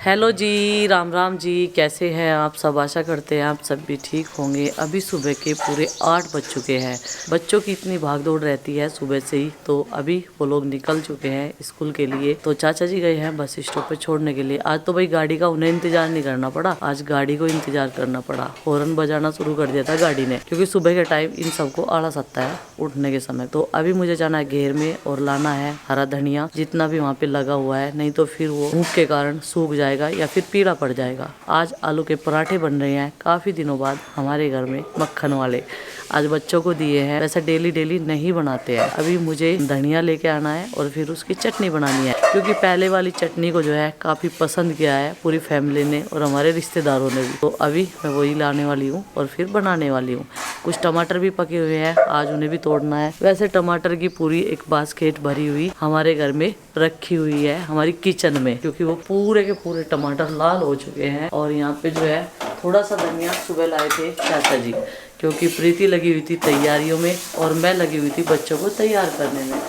Hello जी, राम राम जी। कैसे हैं आप सब? आशा करते हैं आप सब भी ठीक होंगे। अभी सुबह के पूरे 8 बज चुके हैं। बच्चों की इतनी भाग दौड़ रहती है सुबह से ही, तो अभी वो लोग निकल चुके हैं स्कूल के लिए। तो चाचा जी गए हैं बस स्टॉप पे छोड़ने के लिए। आज तो भाई गाड़ी का उन्हें इंतजार नहीं करना पड़ा, आज गाड़ी को इंतजार करना पड़ा। हॉर्न बजाना शुरू कर दिया था गाड़ी ने, क्योंकि सुबह के टाइम इन सबको आलस आता है उठने के समय। तो अभी मुझे जाना है घेर में और लाना है हरा धनिया, जितना भी वहाँ पे लगा हुआ है, नहीं तो फिर वो धूप के कारण सूख जाएगा या फिर पीला पड़ जाएगा। आज आलू के पराठे बन रहे हैं काफी दिनों बाद हमारे घर में, मक्खन वाले। आज बच्चों को दिए हैं, वैसे डेली डेली नहीं बनाते हैं। अभी मुझे धनिया लेके आना है और फिर उसकी चटनी बनानी है, क्योंकि पहले वाली चटनी को जो है काफी पसंद किया है पूरी फैमिली ने और हमारे रिश्तेदारों ने भी। तो अभी मैं वही लाने वाली हूँ और फिर बनाने वाली हूँ। कुछ टमाटर भी पके हुए हैं, आज उन्हें भी तोड़ना है। वैसे टमाटर की पूरी एक बास्केट भरी हुई हमारे घर में रखी हुई है हमारी किचन में, क्योंकि वो पूरे के पूरे टमाटर लाल हो चुके हैं। और यहाँ पे जो है थोड़ा सा धनिया सुबह लाए थे चाचा जी, क्योंकि प्रीति लगी हुई थी तैयारियों में और मैं लगी हुई थी बच्चों को तैयार करने में।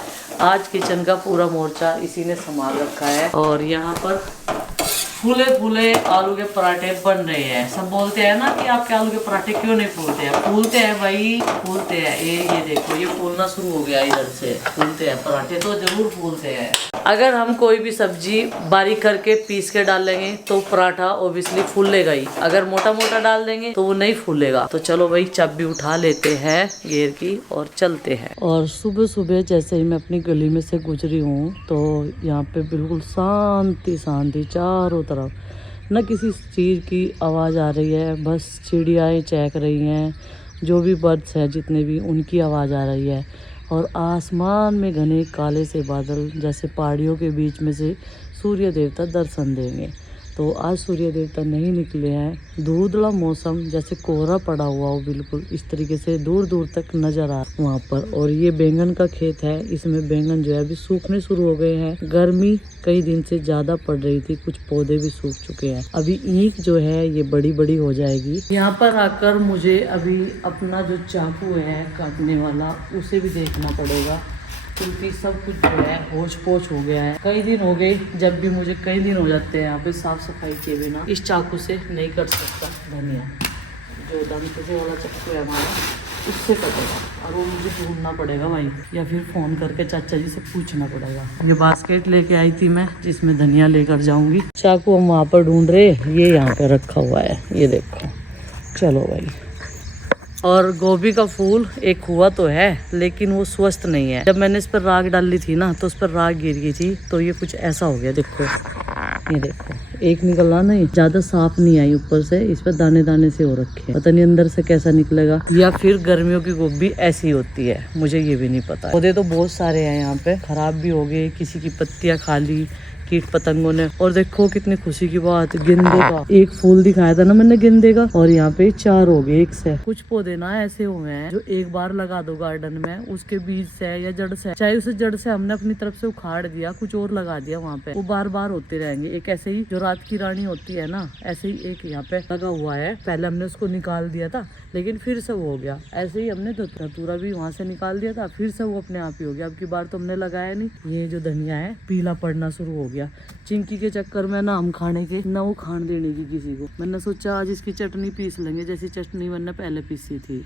आज किचन का पूरा मोर्चा इसी ने संभाल रखा है। और यहाँ पर फूले फूले आलू के पराठे बन रहे हैं। सब बोलते हैं ना कि आपके आलू के पराठे क्यों नहीं फूलते हैं? फूलते हैं भाई, फूलते हैं। ये देखो, ये फूलना शुरू हो गया, इधर से फूलते हैं पराठे, तो जरूर फूलते हैं। अगर हम कोई भी सब्जी बारीक करके पीस के डालेंगे तो पराठा ओबियसली फूलेगा ही। अगर मोटा मोटा डाल देंगे तो वो नहीं फूलेगा। तो चलो भाई, चाबी उठा लेते हैं घेर की और चलते हैं। और सुबह सुबह जैसे ही मैं अपनी गली में से गुजरी हूँ तो यहाँ पे बिल्कुल शांति शांति, चारों तरफ न किसी चीज़ की आवाज़ आ रही है, बस चिड़ियाएँ चहक रही हैं, जो भी बर्ड्स हैं जितने भी, उनकी आवाज़ आ रही है। और आसमान में घने काले से बादल, जैसे पहाड़ियों के बीच में से सूर्य देवता दर्शन देंगे। तो आज सूर्य देवता नहीं निकले हैं। धुंधला मौसम, जैसे कोहरा पड़ा हुआ हो, बिल्कुल इस तरीके से दूर दूर तक नजर आ वहाँ पर। और ये बैंगन का खेत है, इसमें बैंगन जो है अभी सूखने शुरू हो गए हैं। गर्मी कई दिन से ज्यादा पड़ रही थी, कुछ पौधे भी सूख चुके हैं। अभी ईंख जो है ये बड़ी बड़ी हो जाएगी। यहाँ पर आकर मुझे अभी अपना जो चाकू है काटने वाला, उसे भी देखना पड़ेगा, क्योंकि सब कुछ जो है होच पोच हो गया है। कई दिन हो गए, जब भी मुझे कई दिन हो जाते हैं यहाँ पे साफ सफाई किए बिना। इस चाकू से नहीं कर सकता धनिया, जो दांते वाला चाकू है हमारा, उससे कटेगा। और वो मुझे ढूंढना पड़ेगा भाई, या फिर फ़ोन करके चाचा जी से पूछना पड़ेगा। ये बास्केट लेके आई थी मैं, जिसमें धनिया लेकर जाऊंगी। चाकू हम वहाँ पर ढूंढ रहे, ये यहाँ पे रखा हुआ है, ये देखो। चलो भाई। और गोभी का फूल एक हुआ तो है, लेकिन वो स्वस्थ नहीं है। जब मैंने इस पर राख डाली थी ना, तो उस पर राख गिर गई थी, तो ये कुछ ऐसा हो गया। देखो, ये देखो, एक निकला नहीं, ज्यादा साफ नहीं आई ऊपर से, इस पर दाने दाने से हो रखे हैं। पता नहीं अंदर से कैसा निकलेगा, या फिर गर्मियों की गोभी ऐसी होती है, मुझे ये भी नहीं पता। पौधे तो बहुत सारे हैं यहाँ पे, खराब भी हो गए, किसी की पत्तियां खा ली कीट पतंगों ने। और देखो कितनी खुशी की बात, गेंदे का एक फूल दिखाया था ना मैंने, गेंदे का, और यहाँ पे 4 हो गए एक से। कुछ पौधे ना ऐसे हुए हैं जो एक बार लगा दो गार्डन में, उसके बीज से या जड़ से, चाहे उसे जड़ से हमने अपनी तरफ से उखाड़ दिया, कुछ और लगा दिया वहाँ पे, वो बार बार होते रहेंगे। एक ऐसे ही जो रात की रानी होती है ना, ऐसे ही एक यहाँ पे लगा हुआ है। पहले हमने उसको निकाल दिया था, लेकिन फिर से वो हो गया। ऐसे ही हमने धतूरा भी वहाँ से निकाल दिया था, फिर से वो अपने आप ही हो गया। अब की बार तो हमने लगाया नहीं। ये जो धनिया है पीला पड़ना शुरू हो गया। चिंकी के चक्कर में ना हम खाने के ना वो खान देने की किसी को। मैंने सोचा आज इसकी चटनी पीस लेंगे, जैसी चटनी मैंने पहले पीसी थी।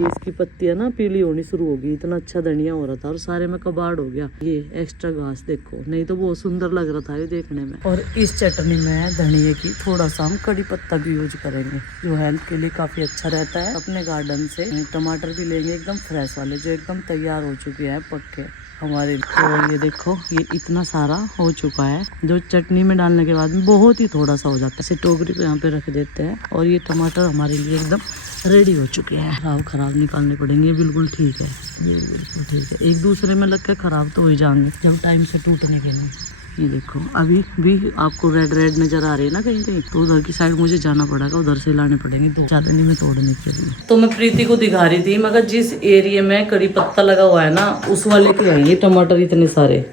इसकी पत्तियां ना पीली होनी शुरू हो गई, इतना अच्छा धनिया हो रहा था और सारे में कबाड़ हो गया। ये एक्स्ट्रा घास देखो, नहीं तो बहुत सुंदर लग रहा था ये देखने में। और इस चटनी में धनिया की थोड़ा सा हम कड़ी पत्ता भी यूज करेंगे, जो हेल्थ के लिए काफी अच्छा रहता है। अपने गार्डन से टमाटर भी लेंगे एकदम फ्रेश वाले, जो एकदम तैयार हो चुके हैं पक्के हमारे। तो ये देखो, ये इतना सारा हो चुका है, जो चटनी में डालने के बाद में बहुत ही थोड़ा सा हो जाता है। इसे टोकरी पे यहाँ पे रख देते हैं। और ये टमाटर हमारे लिए एकदम रेडी हो चुके हैं। खराब निकालने पड़ेंगे, बिल्कुल ठीक है, बिल्कुल ठीक है। एक दूसरे में लग के खराब तो हो जाएंगे जब टाइम से टूटने के लिए। ये देखो, अभी भी आपको रेड रेड नजर आ रही है ना कहीं कहीं, तो उधर की साइड मुझे जाना पड़ेगा, उधर से लाने पड़ेंगे, तो ज्यादा नहीं मैं तोड़ने के लिए। तो मैं प्रीति को दिखा रही थी, मगर जिस एरिया में कड़ी पत्ता लगा हुआ है ना, उस वाले के हैं ये टमाटर इतने सारे।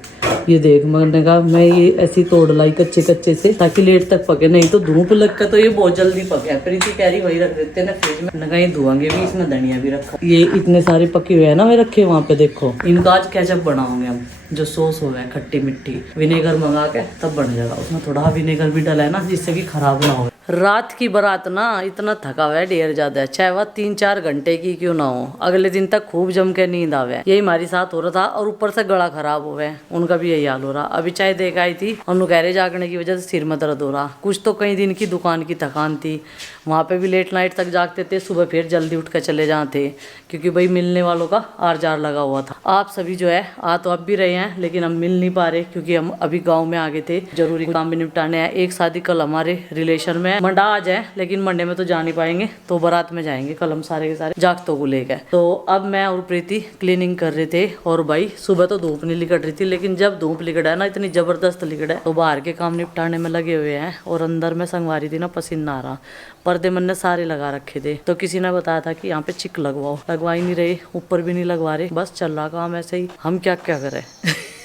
ये देख, मैंने कहा मैं ये ऐसी तोड़ लाई कच्चे कच्चे से, ताकि लेट तक पके, नहीं तो धूप लग कर तो ये बहुत जल्दी पके। प्रीति कह रही वही रख देते ना फ्रिज में, कहीं धुआंगे भी, इसमें धनिया भी रखा। ये इतने सारे पके हुए हैं ना, मैं रखे वहाँ पे, देखो इनका आज कैचअप बनाओगे हम। जो सॉस हो गया खट्टी मिट्टी, विनेगर मंगा के तब बन जाएगा। उसमें थोड़ा विनेगर भी डाला है ना, जिससे कि खराब ना हो। रात की बारात ना इतना थका हुआ है ढेर ज्यादा, चाहे वह 3-4 घंटे की क्यों ना हो, अगले दिन तक खूब जम के नींद आवे। यही हमारे साथ हो रहा था, और ऊपर से गला खराब हो गया, उनका भी यही हाल हो रहा। अभी चाय देख आई थी, और कह रहे जागने की वजह से सिर में दर्द हो रहा। कुछ तो कई दिन की दुकान की थकान थी, वहाँ पे भी लेट नाइट तक जागते थे, सुबह फिर जल्दी उठ कर चले जाते, क्योंकि भाई मिलने वालों का आर जार लगा हुआ था। आप सभी जो है आ तो अब भी रहे हैं, लेकिन हम मिल नहीं पा रहे, क्योंकि हम अभी गाँव में आ गए थे, जरूरी काम भी निपटाने हैं। एक शादी कल हमारे रिलेशन में, मंडा आज है, लेकिन मंडे में तो जा नहीं पाएंगे, तो बारात में जाएंगे कल हम सारे के सारे जागतों को लेकर। तो अब मैं और प्रीति क्लीनिंग कर रहे थे, और भाई सुबह तो धूप नहीं लिकट रही थी, लेकिन जब धूप लिकट है ना, इतनी जबरदस्त लिकट है, तो बाहर के काम निपटाने में लगे हुए हैं, और अंदर में संगवारी थी ना, पसीना आ रहा। पर्दे मैंने सारे लगा रखे थे, तो किसी ने बताया था कि यहाँ पे चिक लगवाओ, लगवा ही नहीं रहे, ऊपर भी नहीं लगवा रहे, बस चल रहा काम ऐसे ही। हम क्या क्या करें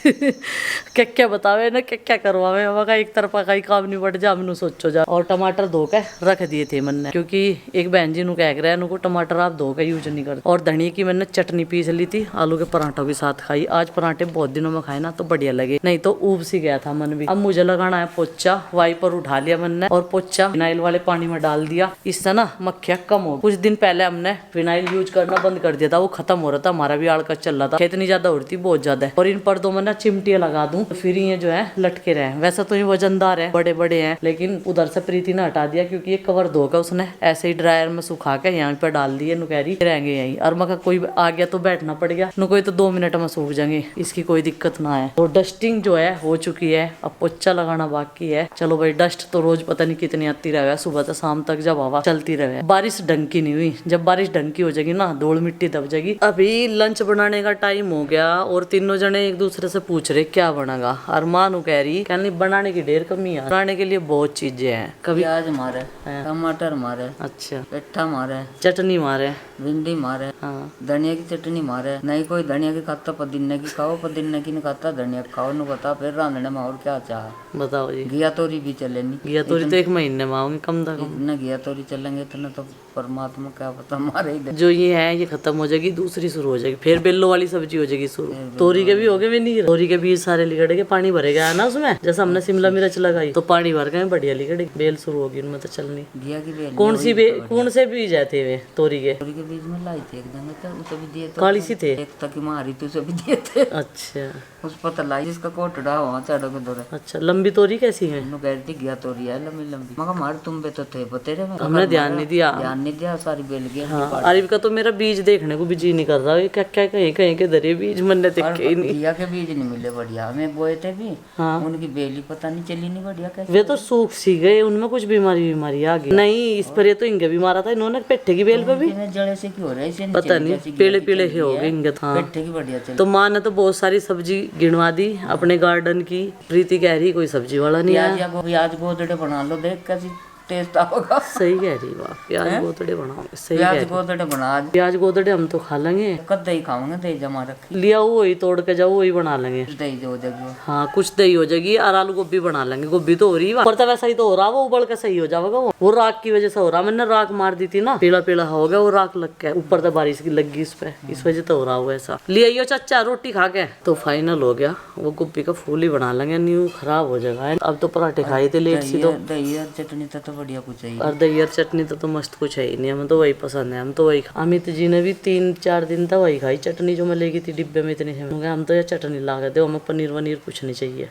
क्या क्या बतावे ना, क्या क्या करवावे, हमारा एक तरफा का ही काम नहीं बढ़ जा, हमने सोचो जा। और टमाटर धो के रख दिए थे मैंने, क्योंकि एक बहन जी नु कह रहे हैं नुको टमाटर आप धो के यूज नहीं करते। और धनिया की मैंने चटनी पीस ली थी, आलू के पराठों के साथ खाई। आज पराठे बहुत दिनों में खाए ना, तो बढ़िया लगे, नहीं तो ऊब सी गया था मन भी। अब मुझे लगाना है पोचा, वाइपर उठा लिया मैंने, और पोचा फिनाइल वाले पानी में डाल दिया, इससे ना मक्खियाँ कम हो। कुछ दिन पहले हमने फिनाइल यूज करना बंद कर दिया था, वो खत्म हो रहा था, हमारा भी आड़का चल रहा था, इतनी ज्यादा उड़ती बहुत ज्यादा। और इन पर्दों में ना चिमटियां लगा दूं, तो फिर ये जो है लटके रहे। वैसे तो ये वजनदार है, बड़े बड़े हैं, लेकिन उधर से प्रीति ने हटा दिया, क्योंकि ये कवर धोकर उसने ऐसे ही ड्रायर में सुखा के यहाँ पे डाल दिए, नुकहरी रहेंगे यहीं। और मगर कोई आ गया तो बैठना पड़ गया, न कोई तो 2 मिनट में सूख जाएंगे, इसकी कोई दिक्कत ना है। तो डस्टिंग जो है हो चुकी है, अब पोछा लगाना बाकी है। चलो भाई, डस्ट तो रोज पता नहीं कितनी आती रहे, सुबह से शाम तक जब हवा चलती रहे। बारिश ढंग की नहीं हुई, जब बारिश ढंग की हो जाएगी ना, धूल मिट्टी दब जाएगी। अभी लंच बनाने का टाइम हो गया, और तीनों जने एक दूसरे से पूछ रहे क्या बनेगा। अरमान कह रही कहनी बनाने की ढेर कमी है, बनाने के लिए बहुत चीजें हैं। कभी प्याज मारे, टमाटर मारे, अच्छा, पेठा मारे, चटनी मारे, भिंडी मारे, हाँ, धनिया की चटनी मारे। नहीं कोई धनिया की खाता, पुदीने की खाओ, पुदीने की नहीं खाता, धनिया खाओ। नु बता फिर रांधने में और क्या चाह। बताओ जी। घिया तोरी भी चले नहीं, घिया तोरी तो 1 महीने में आओगे कम से कम। इतना घिया तोरी चलेंगे इतना तो परमात्मा क्या पता हमारे इधर। जो ये है ये खत्म हो जाएगी, दूसरी शुरू हो जाएगी, फिर बेलो वाली सब्जी हो जाएगी शुरू। तोरी के भी हो गए, भी नहीं, तोरी के बीज सारे लिगड़ के पानी भरेगा ना उसमें, जैसे हमने शिमला मिर्च लगाई तो पानी भर गए, बढ़िया लिगड़ बेल शुरू होगी उनमें तो चलनी। घिया की बेल कौन सी कौन से बीज आए थे वे तोरी के? तोरी के बीज में लाई थी एक दंगे, तो उसे भी दिए, काली सी थे, एक तक मारी थी उसे भी दिए थे। अच्छा, उस पता लाई जिसका कोटड़ा वहाँ चढ़ो के दौरे। अच्छा, लंबी तोरी कैसी है? कह रही थी घिया तोरी है लंबी लंबी, मगर हमारे तुम पे तो थे बतेरे में, हमने ध्यान नहीं दिया, ध्यान नहीं दिया, सारी बेल गई। हाँ, आरिफ का तो मेरा बीज देखने को भी जी नहीं कर रहा, क्या क्या कहीं कहीं के धरे बीज मैंने देखे ही नहीं। घिया के बीज नहीं मिले बढ़िया, हमें बोए थे भी, हाँ, उनकी बेली पता नहीं चली नहीं बढ़िया कैसे। वे तो सूख सी गए, उनमें कुछ बीमारी आ गई। नहीं, इस पर ये तो इंगे भी मारा था इन्होंने, पेट्टे की बेल पे भी जड़े से क्यों हो रहा है, पता नहीं, पीले पीले से हो गए इंगे। हाँ, पेट्टे की बढ़िया चली। तो माँ ने तो बहुत सारी सब्जी गिनवा दी अपने गार्डन की। प्रीति कह रही कोई सब्जी वाला नहीं आया। प्याज गोदड़े बना लो, देख कैसी टेस्ट आओगा। सही कह रही, वाह, प्याज गोदड़े बनाओगे, सही कह प्याज रही। गोदड़े बना, प्याज गोदड़े हम तो खा लेंगे, कद दही खाओगे, दही जमा रखी, लिया वो वही तोड़ के जाओ, वही बना लेंगे। दही जो हो जाएगी। हाँ, कुछ दही हो जाएगी, और आलू गोभी बना लेंगे। गोभी तो हो रही है, पर तो वैसा ही तो हो रहा, वो उबल के सही हो जाएगा। वो राख की वजह से हो रहा, मैंने राख मार दी थी ना, पीला पीला हो गया, वो राख लग के ऊपर तो बारिश की लगी इस पे, इस वजह तो हो रहा हुआ ऐसा। ले आइयो चाचा रोटी खा के। तो फाइनल हो गया, वो गोभी का फूल ही बना लेंगे, न्यू खराब हो जाएगा। अब तो पराठे खाए थे लेट सी, तो दही और चटनी तो बढ़िया कुछ है, और दही और चटनी तो मस्त कुछ है ही नहीं, हमें तो वही पसंद है, हम तो वही। अमित जी ने भी 3-4 दिन तक वही खाई चटनी, जो मैं लेगी थी डिब्बे में इतनी है। हम तो ये चटनी ला के दो, हमें पनीर वनीर कुछ नहीं चाहिए।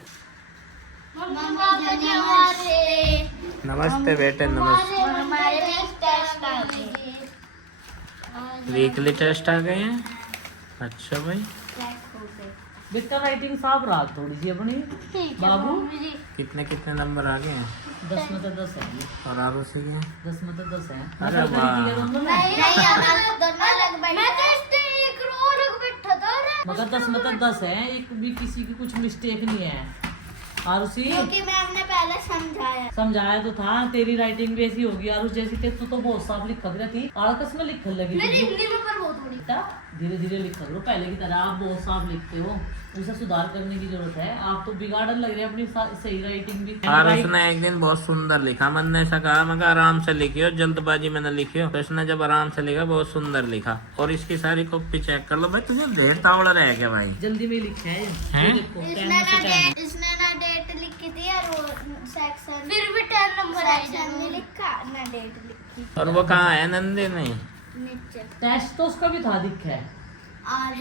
नमस्ते बेटे, नमस्ते। वीकली टेस्ट आ गए हैं। अच्छा भाई, बेटा राइटिंग साफ रहा थोड़ी सी अपनी बाबू। कितने कितने नंबर आ गए हैं? 10 में तो 10 है, और आरुषि के 10 में तो 10 है। अरे वाह, मगर 10 में तो 10 है, एक भी किसी की कुछ मिस्टेक नहीं है। आरुषि, क्योंकि मैम ने पहले समझाया तो था, तेरी राइटिंग भी ऐसी होगी आरुष जैसी, तू तो बहुत साफ लिख रही थी, आड़कस में लिखने लगी थी। हिंदी में पर बहुत थोड़ी। धीरे धीरे लिखा करो, पहले की तरह आप बहुत साफ लिखते हो। उसे सुधार करने की जरूरत है। आप तो बिगाड़न लग रहे हैं अपनी सही राइटिंग भी। और उसने एक दिन बहुत सुंदर लिखा, मैंने ऐसा कहा, मैं कहा आराम से लिखियो, जल्दबाजी में न लिखियो। तो इसने जब आराम से लिखा बहुत सुंदर लिखा। और इसकी सारी कॉपी चेक कर लो भाई, तुझे ढेर तावड़ा रह गया भाई। जल्दी में लिखा है हैं? ये देखो, 10 से 10। इसने ना डेट लिखी थी और वो सेक्शन फिर भी 10 नंबर आई नहीं लिखा ना डेट लिखी और वो कहाँ है नंदी नहीं? नीचे टेस्ट तो उसका भी था दिखा है। और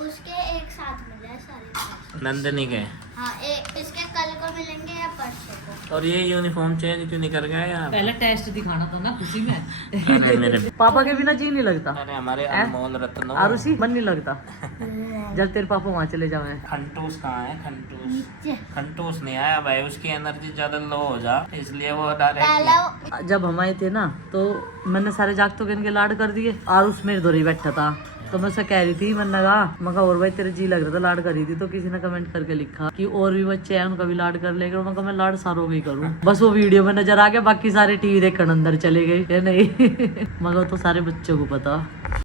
उसके एक साथ मिले हैं सारे टेस्ट। नंदिनी के। हाँ एक इसके कल को मिलेंगे या परसों को। और ये यूनिफॉर्म चेंज क्यों नहीं कर गया यार? पहले टेस्ट दिखाना था ना खुशी में। अरे मेरे पापा के बिना जी नहीं लगता। अरे हमारे अनमोल रत्नों। आरुषि मन नहीं लगता जब तेरे पापा वहाँ चले जाए। खंटूस कहाँ है? खंटूस खंटूस नहीं आया भाई, उसकी एनर्जी ज्यादा लो हो जा, इसलिए वो डायरेक्ट। जब हम आए थे ना तो मैंने सारे जागतों के इनके लाड कर दिए। आरुष मेरे दौरे बैठा था तो मैं उसे कह रही थी, मैंने कहा और भाई तेरे जी लग रहा था लाड कर रही थी। तो किसी ने कमेंट करके लिखा कि और भी बच्चे हैं उनका भी लाड कर लेगा। मैं कहा मैं लाड सारों का ही करूँ, बस वो वीडियो में नजर आ गया, बाकी सारे टीवी देखकर अंदर चले गए या नहीं। मगर तो सारे बच्चों को पता।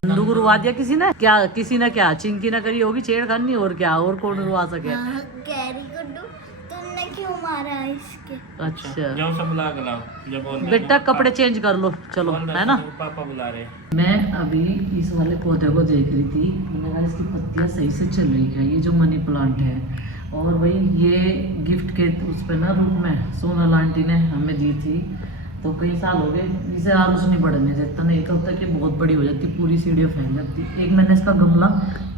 नंदू को रुवा दिया किसी ने क्या? किसी ने क्या चिंकी ना करी होगी छेड़खानी, और क्या और कौन रुवा सके? कैरी गुड्डू तुमने क्यों मारा इसके? अच्छा जाओ सब बुला के लाओ, जब बोल रहे बेटा कपड़े चेंज कर लो चलो, बोल रहे है ना। तो पापा बुला रहे। मैं अभी इस वाले पौधे को देख रही थी, मैंने कहा इसकी पत्तियां सही से चल रही है। ये जो मनी प्लांट है, और भाई ये गिफ्ट के उस पे ना रूप में सोनल आंटी ने हमें दी थी। तो कई साल हो गए इसे आरुष नहीं बढ़ने देता, नहीं तो अब तक ये बहुत बड़ी हो जाती, पूरी सीढ़ियाँ फैल जाती। एक मैंने इसका गमला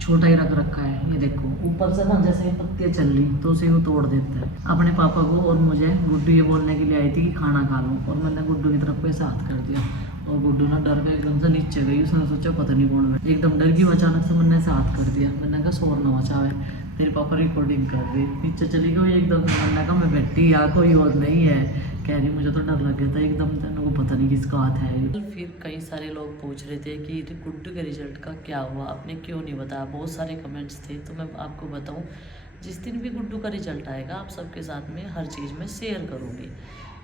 छोटा ही रख रखा है, ये देखो ऊपर से ना जैसे पत्तियाँ चल रही तो उसे वो तोड़ देता है। अपने पापा को और मुझे गुड्डू ये बोलने के लिए आई थी कि खाना खा लो, और मैंने गुड्डू की तरफ को ऐसे हाथ कर दिया और गुड्डू ना डर के एकदम से नीचे गई। उसने सोचा पता नहीं कौन है, एकदम डर गई। अचानक से मैंने ऐसे हाथ कर दिया, मैंने कहा शोर ना मचावे, मेरे पापा रिकॉर्डिंग कर रही। नीचे चली गई एकदम, मैंने कहा मैं बैठी या कोई और नहीं है। कह रही मुझे तो डर लग गया था एकदम, तेन को पता नहीं किसका हाथ है। फिर कई सारे लोग पूछ रहे थे कि गुड्डू के रिजल्ट का क्या हुआ, आपने क्यों नहीं बताया। बहुत सारे कमेंट्स थे, तो मैं आपको बताऊं जिस दिन भी गुड्डू का रिजल्ट आएगा आप सबके साथ में हर चीज़ में शेयर करूँगी,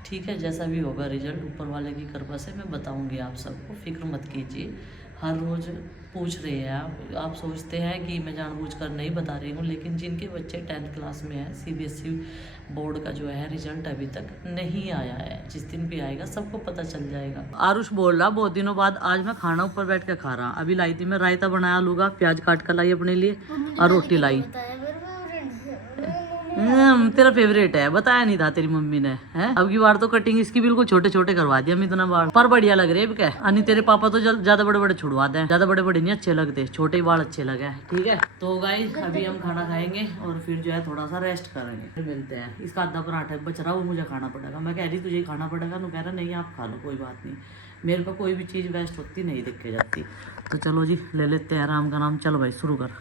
ठीक है। जैसा भी होगा रिजल्ट ऊपर वाले की कृपा से मैं बताऊंगी आप सबको, फिक्र मत कीजिए। हर रोज़ पूछ रहे हैं आप सोचते हैं कि मैं जानबूझकर नहीं बता रही हूँ, लेकिन जिनके बच्चे 10th क्लास में हैं, CBSE बोर्ड का जो है रिजल्ट अभी तक नहीं आया है, जिस दिन भी आएगा सबको पता चल जाएगा। आरुष बोल रहा बहुत दिनों बाद आज मैं खाना ऊपर बैठ के खा रहा। अभी लाई थी मैं रायता बनाया आलू का, प्याज काट कर लाई अपने लिए और रोटी लाई। तेरा फेवरेट है, बताया नहीं था तेरी मम्मी ने, है। अब की बार तो कटिंग इसकी बिल्कुल छोटे छोटे करवा दिया मैं, इतना बाल पर बढ़िया लग रहे हैं। अन्य तेरे पापा तो ज्यादा बड़े बड़े छुड़वा दे, ज्यादा बड़े बड़े नहीं अच्छे लगते, छोटे ही बाल अच्छे लगे, ठीक है। तो गाइस अभी हम खाना खाएंगे और फिर जो है थोड़ा सा रेस्ट करेंगे, फिर मिलते हैं। इसका आधा पराठा बच रहा, वो मुझे खाना पड़ेगा। मैं कह रही तुझे खाना पड़ेगा, नु कह रहा नहीं आप खा लो कोई बात नहीं, मेरे को कोई भी चीज़ वेस्ट होती नहीं देख के जाती। तो चलो जी ले लेते हैं आराम का नाम, चलो भाई शुरू कर।